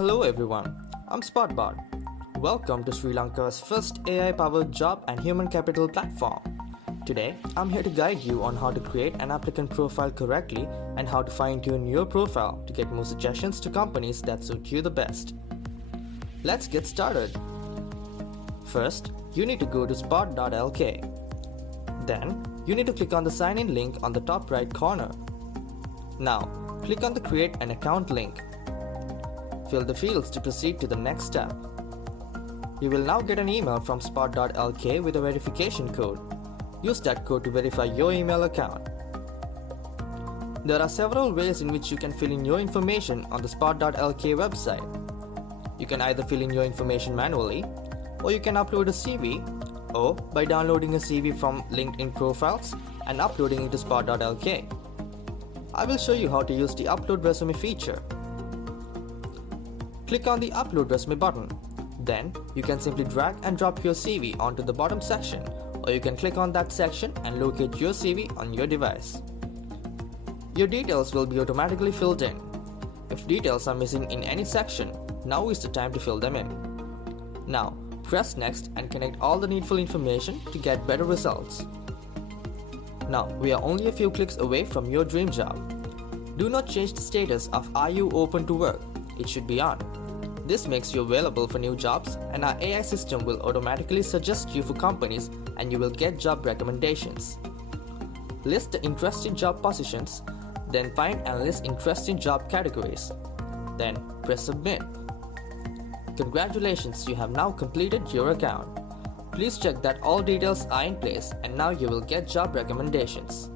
Hello everyone, I'm Spot.lk. Welcome to Sri Lanka's first AI-powered job and human capital platform. Today, I'm here to guide you on how to create an applicant profile correctly and how to fine-tune your profile to get more suggestions to companies that suit you the best. Let's get started. First, you need to go to Spot.lk. Then, you need to click on the sign-in link on the top right corner. Now, click on the Create an Account link. Fill the fields to proceed to the next step. You will now get an email from Spot.lk with a verification code. Use that code to verify your email account. There are several ways in which you can fill in your information on the Spot.lk website. You can either fill in your information manually, or you can upload a CV, or by downloading a CV from LinkedIn profiles and uploading it to Spot.lk. I will show you how to use the Upload Resume feature. Click on the Upload Resume button. Then, you can simply drag and drop your CV onto the bottom section, or you can click on that section and locate your CV on your device. Your details will be automatically filled in. If details are missing in any section, now is the time to fill them in. Now, press Next and connect all the needful information to get better results. Now, we are only a few clicks away from your dream job. Do not change the status of Are you open to work? It should be on. This makes you available for new jobs, and our AI system will automatically suggest you for companies and you will get job recommendations. List the interesting job positions, then find and list interesting job categories. Then press Submit. Congratulations, you have now completed your account. Please check that all details are in place and now you will get job recommendations.